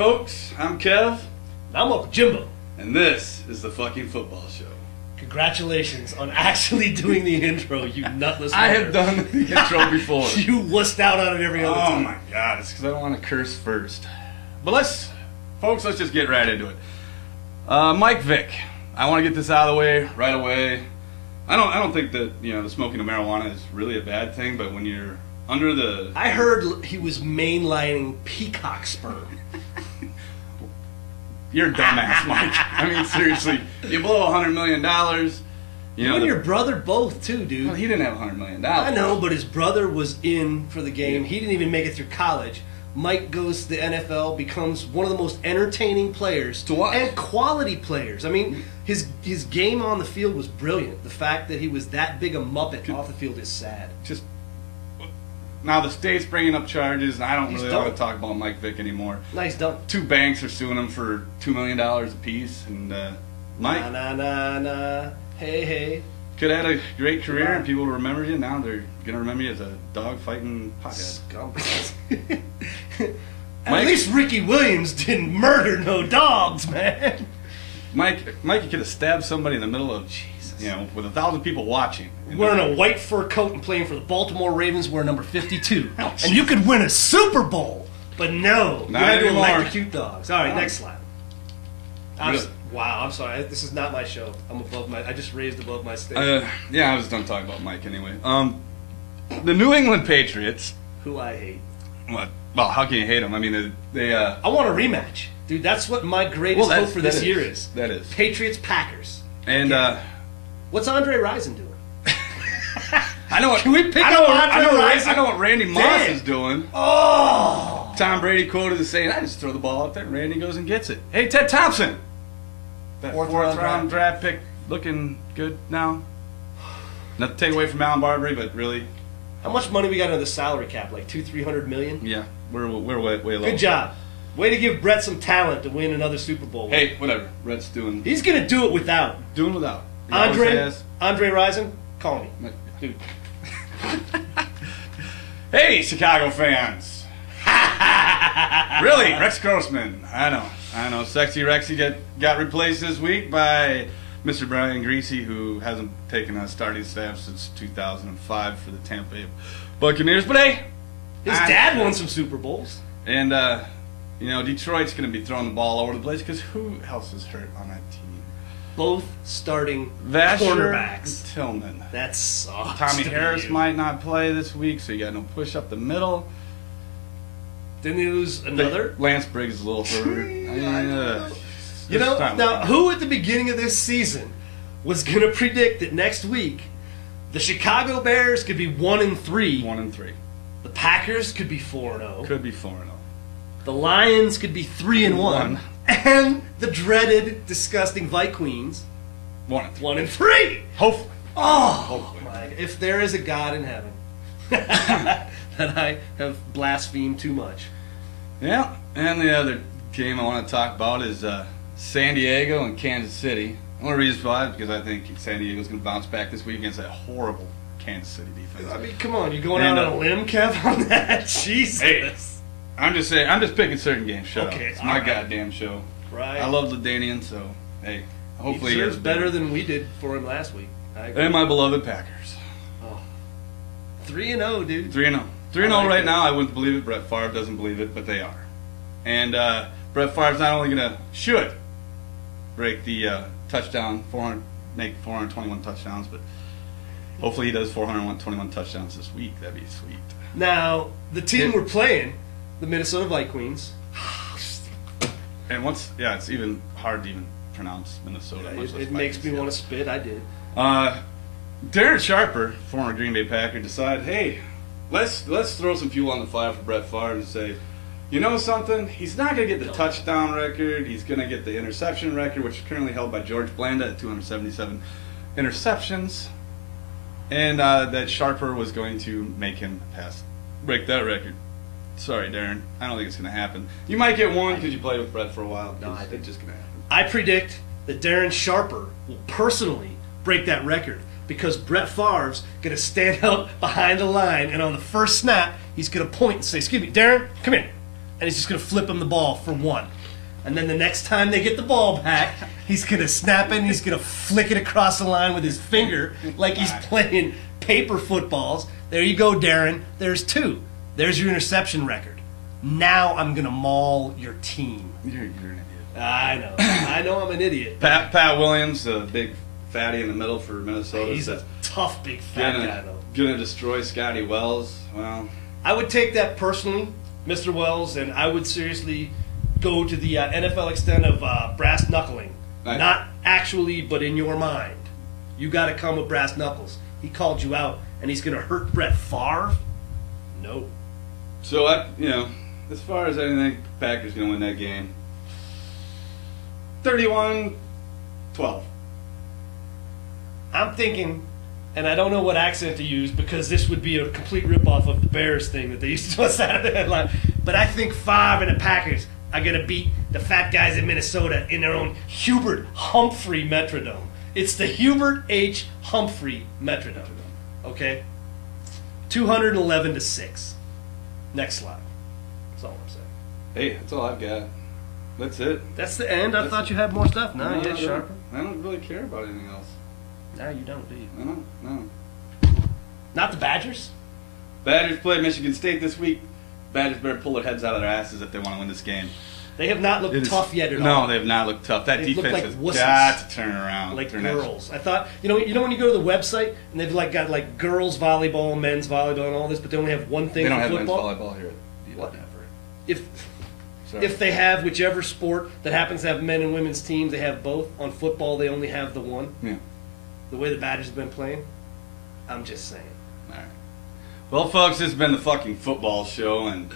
folks. I'm Kev. I'm Uncle Jimbo. And this is the fucking football show. Congratulations on actually doing the intro, you nutless I have done the intro before. You wussed out on it every other time. Oh my god, it's because I don't want to curse first. But let's just get right into it. Mike Vick. I want to get this out of the way right away. I don't think that, the smoking of marijuana is really a bad thing, but when you're under the... I heard he was mainlining peacock sperm. You're a dumbass, Mike. I mean, seriously. You blow $100 million. You and your brother both, too, dude. Well, he didn't have $100 million. I know, but his brother was in for the game. He didn't even make it through college. Mike goes to the NFL, becomes one of the most entertaining players. To watch. And quality players. I mean, his game on the field was brilliant. The fact that he was that big a muppet off the field is sad. Now the state's bringing up charges, and I don't really want to talk about Mike Vick anymore. Nice dunk. 2 banks are suing him for $2 million apiece, and Mike... Nah. Hey. Could have had a great career, and people remember you. Now they're going to remember you as a dog-fighting pothead. Scumbag. At least Ricky Williams didn't murder no dogs, man. Mike, you could have stabbed somebody in the middle of... with 1,000 people watching. Wearing a white fur coat and playing for the Baltimore Ravens, wearing number 52. And you could win a Super Bowl. But no. Not you had to anymore. elect the cute dogs. All right, next slide. Really? Wow, I'm sorry. This is not my show. I just raised above my stage. I was done talking about Mike anyway. The New England Patriots. Who I hate. What? Well, how can you hate them? I mean, they I want a rematch. Dude, that's what my greatest hope for this year is. That is. Patriots-Packers. And, what's Andre Rison doing? I know what. Can we pick up Andre Rison? I know what Randy Moss is doing. Oh! Tom Brady quoted as saying, "I just throw the ball out there, and Randy goes and gets it." Hey, Ted Thompson, that fourth round draft pick, looking good now. Not to take away from Alan Barbary, but really, how much money we got in the salary cap? Like $200-300 million? Yeah, we're way low. Good job. Way to give Brett some talent to win another Super Bowl. Hey, whatever. Brett's doing. He's gonna do it without. Doing without. Andre Rison, call me, dude. Hey, Chicago fans. Really, Rex Grossman. I know. Sexy Rexy got replaced this week by Mr. Brian Greasy, who hasn't taken a starting staff since 2005 for the Tampa Bay Buccaneers. But hey, his dad won some Super Bowls. And Detroit's going to be throwing the ball all over the place because who else is hurt on that team? Both starting Vasher, cornerbacks. Tillman. That sucks. Tommy Harris might not play this week, so you got no push up the middle. Didn't he lose another? Lance Briggs is a little hurt. Now who at the beginning of this season was going to predict that next week the Chicago Bears could be 1-3? 1-3. The Packers could be 4-0. Could be 4-0. The Lions could be 3-1. And the dreaded, disgusting Vikings 1-3. Hopefully. Hopefully. If there is a God in heaven, that I have blasphemed too much. Yeah, and the other game I want to talk about is San Diego and Kansas City. The only reason why is because I think San Diego's going to bounce back this week against that horrible Kansas City defense. I mean, come on, you're going out on a limb, Kev, on that? Jesus. Hey, I'm just saying, I'm just picking certain games. Shut up. Okay, It's my goddamn show. Right. I love LaDainian, so, hey, hopefully he deserves better than we did for him last week. I agree. And my beloved Packers. 3-0, dude. 3-0. 3-0 right now. I wouldn't believe it. Brett Favre doesn't believe it, but they are. And Brett Favre's not only should break the touchdown, make 421 touchdowns, but hopefully he does 421 touchdowns this week. That'd be sweet. Now, the team we're playing, the Minnesota Vikings. And it's even hard to even pronounce Minnesota. It makes me want to spit. I did. Darren Sharper, former Green Bay Packer, decided, hey, let's throw some fuel on the fire for Brett Favre and say, you know something? He's not going to get the touchdown record. He's going to get the interception record, which is currently held by George Blanda at 277 interceptions. And that Sharper was going to make him break that record. Sorry, Darren. I don't think it's going to happen. You might get one because you played with Brett for a while. No, I think it's just going to happen. I predict that Darren Sharper will personally break that record because Brett Favre's going to stand up behind the line, and on the first snap, he's going to point and say, excuse me, Darren, come here. and he's just going to flip him the ball for 1. And then the next time they get the ball back, he's going to snap it and he's going to flick it across the line with his finger like he's playing paper footballs. There you go, Darren. There's 2. There's your interception record. Now I'm going to maul your team. You're an idiot. I know. I know I'm an idiot. Pat Williams, the big fatty in the middle for Minnesota. He's a tough, big fat guy, though. Gonna destroy Scotty Wells. Well, I would take that personally, Mr. Wells, and I would seriously go to the NFL extent of brass knuckling. Nice. Not actually, but in your mind. You got to come with brass knuckles. He called you out, and he's going to hurt Brett Favre? No. so as far as anything, Packers gonna win that game. 31-12. I'm thinking, and I don't know what accent to use because this would be a complete ripoff of the Bears thing that they used to do on Saturday Night Live, but I think Favre and the Packers are going to beat the fat guys in Minnesota in their own Hubert Humphrey Metrodome. It's the Hubert H. Humphrey Metrodome. Okay? 211-6. Next slide. That's all I'm saying. Hey, that's all I've got. That's it. That's the end? I thought you had more stuff. No, you had Sharper. I don't really care about anything else. No, you don't, do you? No. Not the Badgers? Badgers play Michigan State this week. Badgers better pull their heads out of their asses if they want to win this game. They have not looked tough yet at all. No, they have not looked tough. That They've defense like has wusses. got to turn around. Like Turn girls. I thought, you know when you go to the website and they've got like girls volleyball, men's volleyball, and all this, but they only have one thing They don't for have football. men's volleyball here. Whatever. Sorry. If they have whichever sport that happens to have men and women's teams, they have both. On football, they only have the one. Yeah. The way the Badgers have been playing, I'm just saying. All right. Well, folks, this has been the fucking football show, and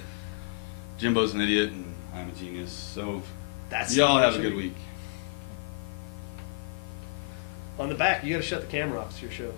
Jimbo's an idiot, and I'm a genius. So, y'all have a good week. On the back, you got to shut the camera off. It's your show.